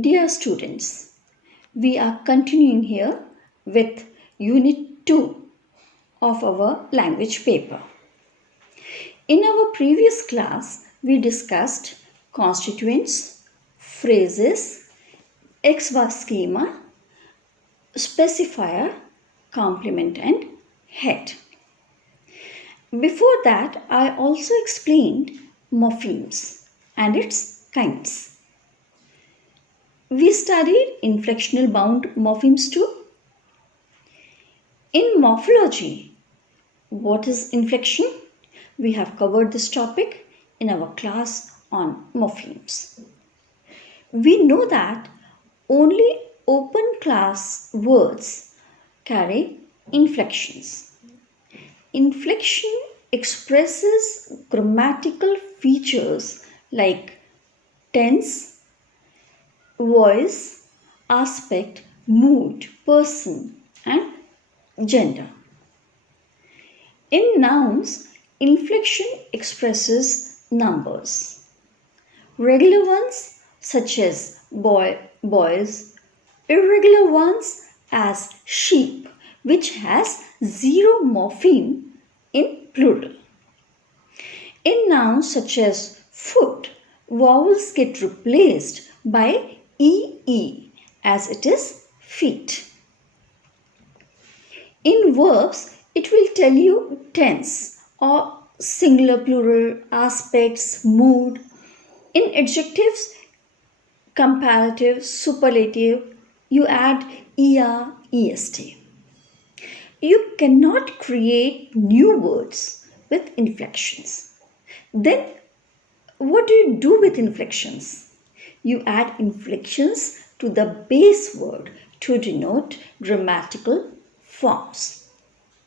Dear students, we are continuing here with Unit 2 of our language paper. In our previous class, we discussed constituents, phrases, ex-verb schema, specifier, complement, and head. Before that, I also explained morphemes and its kinds. We studied inflectional bound morphemes too. In morphology, what is inflection? We have covered this topic in our class on morphemes. We know that only open class words carry inflections. Inflection expresses grammatical features like tense, voice, aspect, mood, person, and gender. In nouns, inflection expresses numbers. Regular ones such as boy, boys, irregular ones as sheep, which has zero morpheme in plural. In nouns such as foot, vowels get replaced by ee as it is feet. In verbs, it will tell you tense or singular plural, aspects, mood. In adjectives, comparative, superlative, you add er, est. You cannot create new words with inflections. Then, what do you do with inflections? You add inflections to the base word to denote grammatical forms.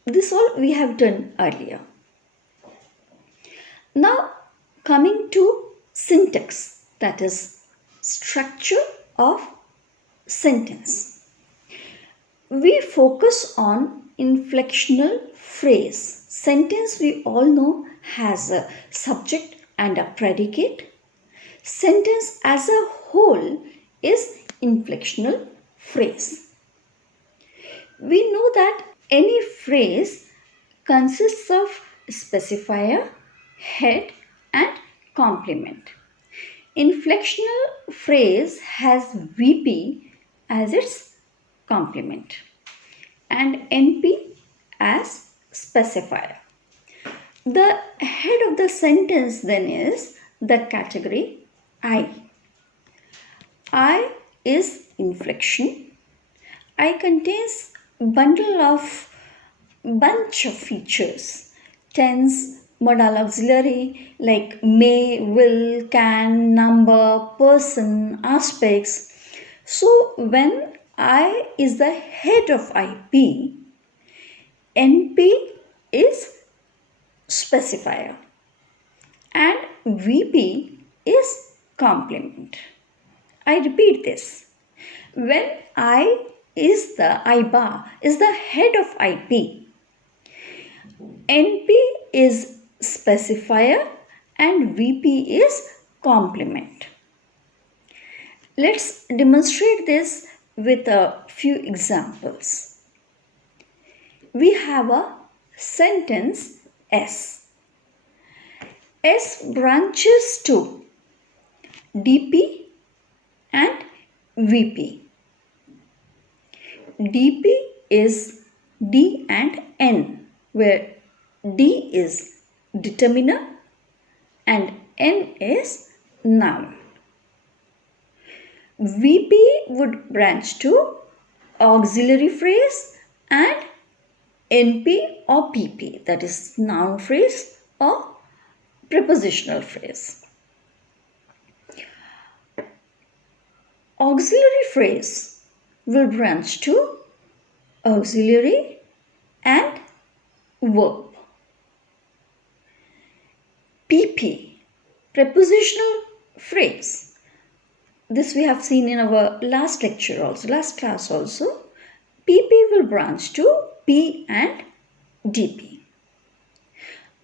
This all we have done earlier. Now, coming to syntax, that is structure of sentence. We focus on inflectional phrase. Sentence we all know has a subject and a predicate. Sentence as a whole is inflectional phrase. We know that any phrase consists of specifier, head, and complement. Inflectional phrase has VP as its complement and NP as specifier. The head of the sentence then is the category I. I is inflection. I contains bunch of features. Tense, modal auxiliary like may, will, can, number, person, aspects. So when I is the head of IP, NP is specifier and VP is complement. I repeat this. When I is the I bar is the head of IP, NP is specifier and VP is complement. Let's demonstrate this with a few examples. We have a sentence S. S branches to DP and VP. DP is D and N, where D is determiner and N is noun. VP would branch to auxiliary phrase and NP or PP, that is noun phrase or prepositional phrase. Auxiliary phrase will branch to auxiliary and verb. PP, prepositional phrase. This we have seen in our last lecture also, last class also. PP will branch to P and DP.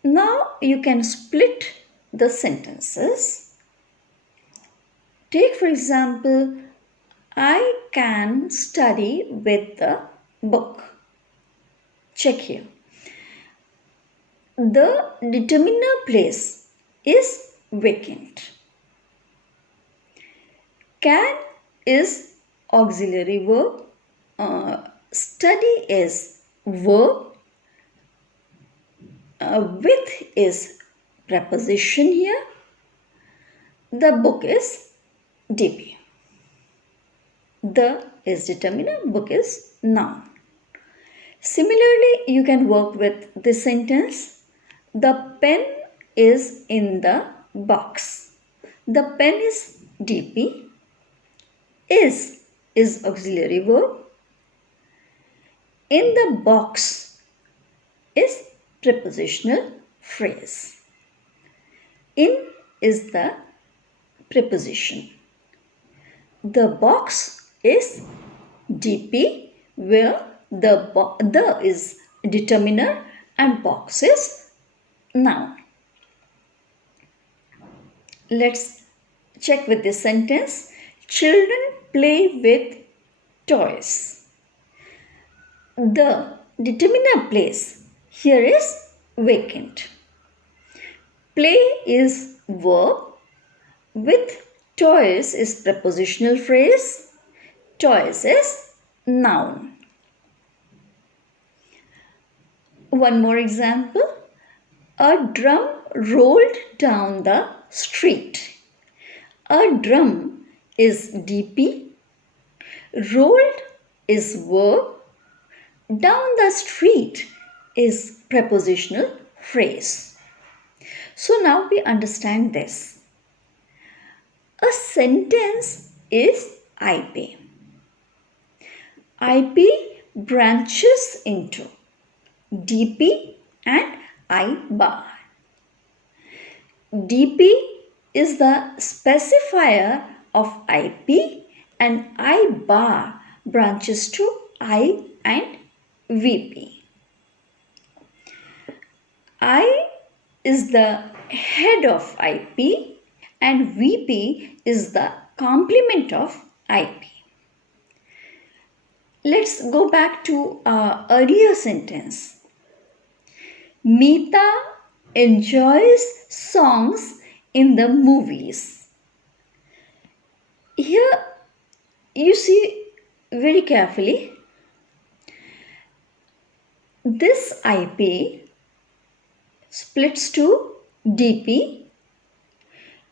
Now you can split the sentences. Take for example I can study with the book. Check here. The determiner place is vacant. Can is auxiliary verb. Study is verb. With is preposition here. The book is DP. The is determiner, book is noun. Similarly, you can work with this sentence. The pen is in the box. The pen is DP. Is auxiliary verb. In the box is prepositional phrase. In is the preposition. The box is DP, where the is determiner and box is noun. Let's check with this sentence. Children play with toys. The determiner place here is vacant. Play is verb. With toys is prepositional phrase. Toys is noun. One more example. A drum rolled down the street. A drum is DP. Rolled is verb. Down the street is prepositional phrase. So now we understand this. A sentence is IP. IP branches into DP and I bar. DP is the specifier of IP and I bar branches to I and VP. I is the head of IP and VP is the complement of IP. Let's go back to our earlier sentence. Meeta enjoys songs in the movies. Here you see very carefully. This IP splits to DP.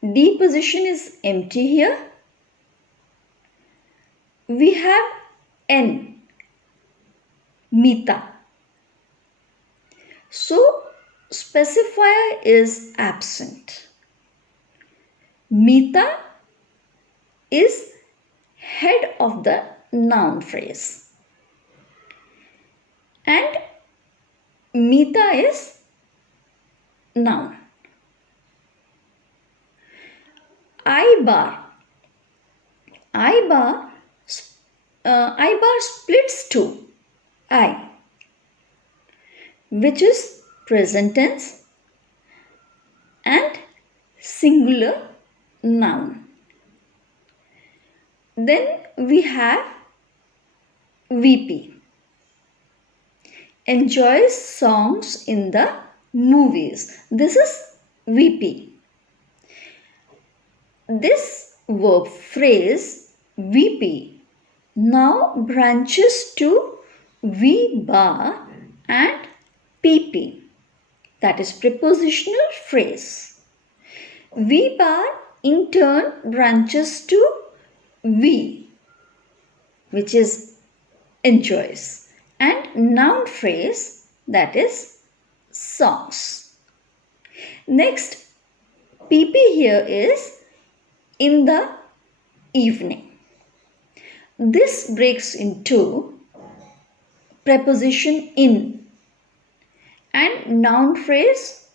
D position is empty here. We have N, Meeta. So specifier is absent. Meeta is head of the noun phrase. And Meeta is noun. I bar splits to I, which is present tense and singular noun. Then we have VP. Enjoys songs in the movies. This is VP. This verb phrase VP now branches to V bar and PP. That is prepositional phrase. V bar in turn branches to V, which is enjoys, and noun phrase, that is songs. Next, PP here is in the evening. This breaks into preposition in and noun phrase,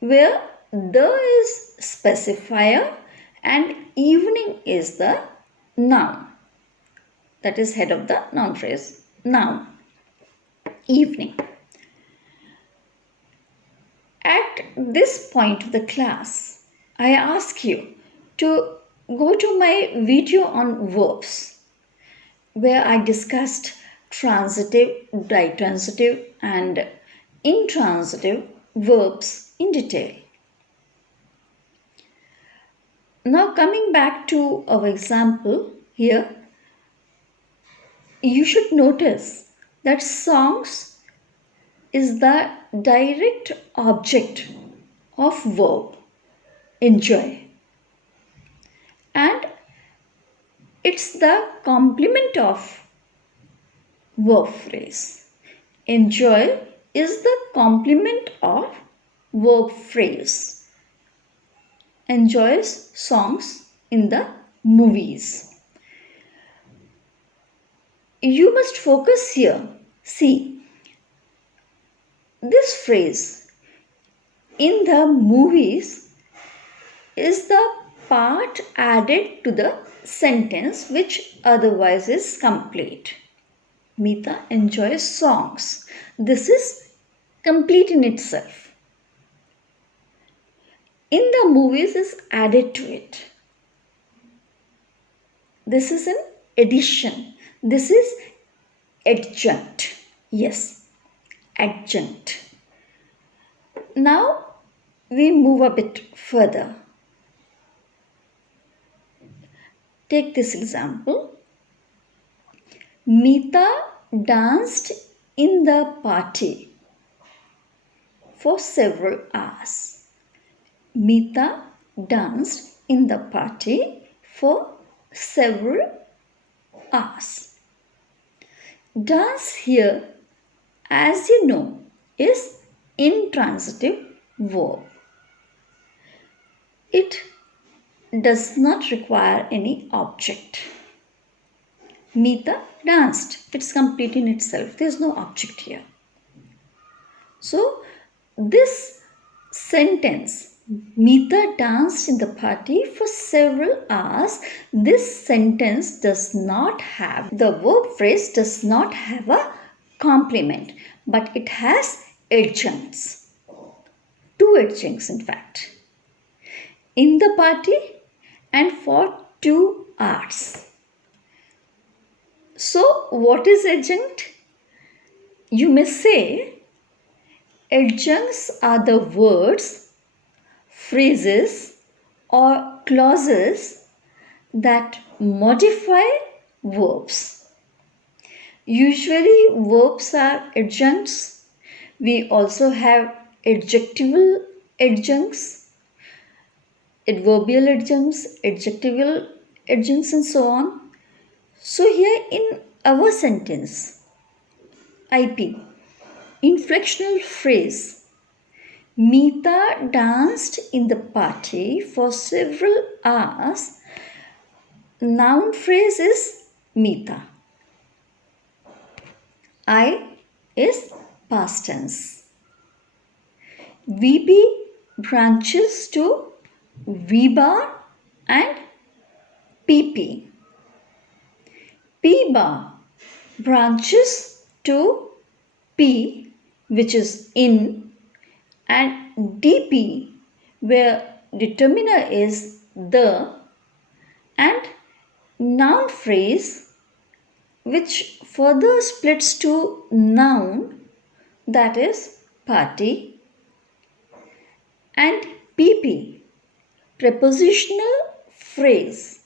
where the is specifier and evening is the noun. That is head of the noun phrase. Noun. Evening. At this point of the class, I ask you to go to my video on verbs. where I discussed transitive, ditransitive, and intransitive verbs in detail. Now, coming back to our example here, you should notice that songs is the direct object of verb enjoy, and it's the complement of verb phrase. Enjoy is the complement of verb phrase. Enjoys songs in the movies. You must focus here. See, this phrase in the movies is the part added to the sentence which otherwise is complete. Meeta enjoys songs. This is complete in itself. In the movies is added to it. This is an addition. This is adjunct. Yes, adjunct. Now we move a bit further. Take this example. Meeta danced in the party for several hours. Meeta danced in the party for several hours. Dance here, as you know, is intransitive verb. It does not require any object. Meeta danced. It's complete in itself. There is no object here. So, this sentence, Meeta danced in the party for several hours. This sentence does not have, the verb phrase does not have a complement, but it has adjuncts. Two adjuncts, in fact. In the party and for 2 hours. So, what is adjunct? You may say adjuncts are the words, phrases, or clauses that modify verbs. Usually, verbs are adjuncts. We also have adjectival adjuncts, adverbial adjuncts, adjectival adjuncts, and so on. So, here in our sentence, IP, inflectional phrase, Meeta danced in the party for several hours. Noun phrase is Meeta. I is past tense. VB branches to V bar and PP. P bar branches to P, which is in, and DP, where determiner is the, and noun phrase, which further splits to noun, that is party, and PP, prepositional phrase,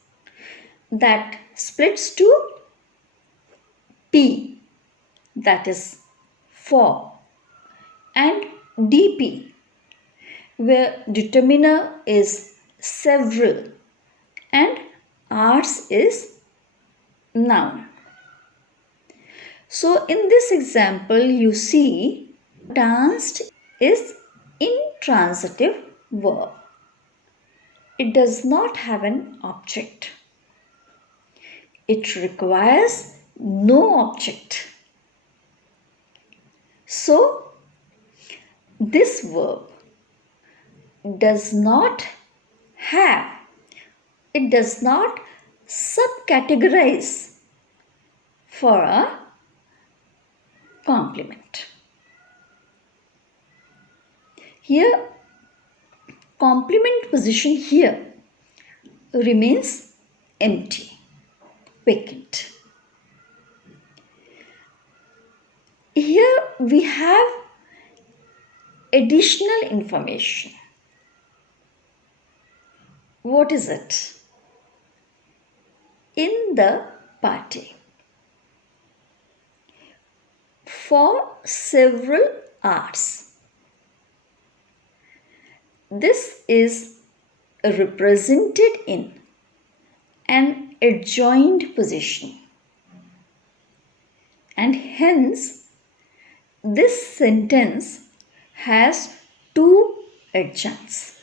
that splits to P, that is for, and DP, where determiner is several and arts is noun. So in this example, you see danced is intransitive verb. It does not have an object. It requires no object. So this verb does not have, it does not subcategorize for a complement. Here, complement position here remains empty, vacant. we have additional information. What is it? In the party. For several hours. This is represented in an adjoined position, and hence this sentence has two adjuncts.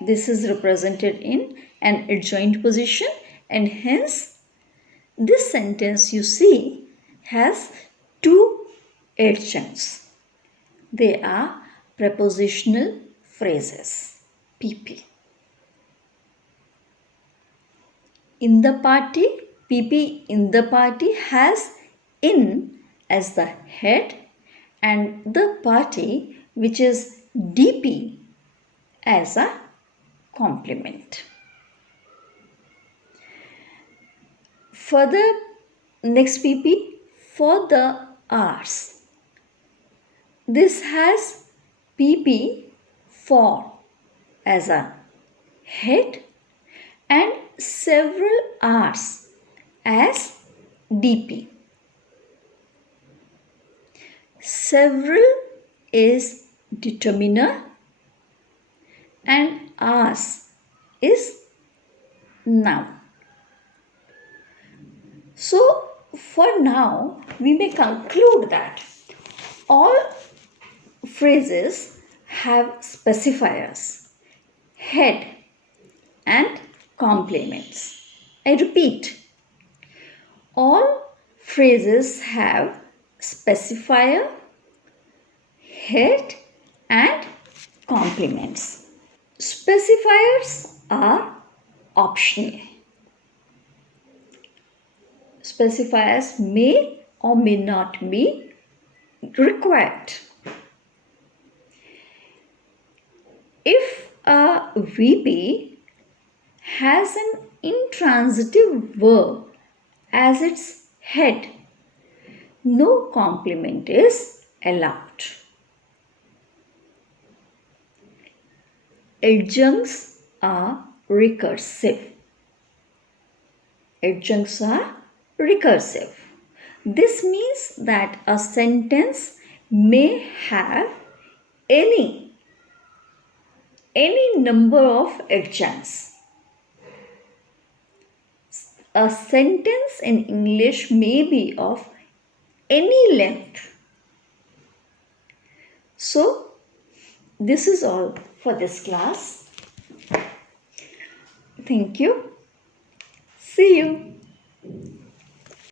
This is represented in an adjoined position, and hence this sentence you see has two adjuncts. They are prepositional phrases, PP. In the party, PP in the party has in as the head and the party, which is DP, as a complement. For the next PP, for the hours, this has PP for as a head and several hours as DP. Several is determiner and hours is noun. So for now, we may conclude that all phrases have specifiers, head and complements. I repeat, all phrases have specifier, head and complements. Specifiers are optional. Specifiers may or may not be required. If a VP has an intransitive verb as its head, no complement is allowed. Adjuncts are recursive. Adjuncts are recursive. This means that a sentence may have any number of adjuncts. A sentence in English may be of any length. So, this is all for this class. Thank you. See you.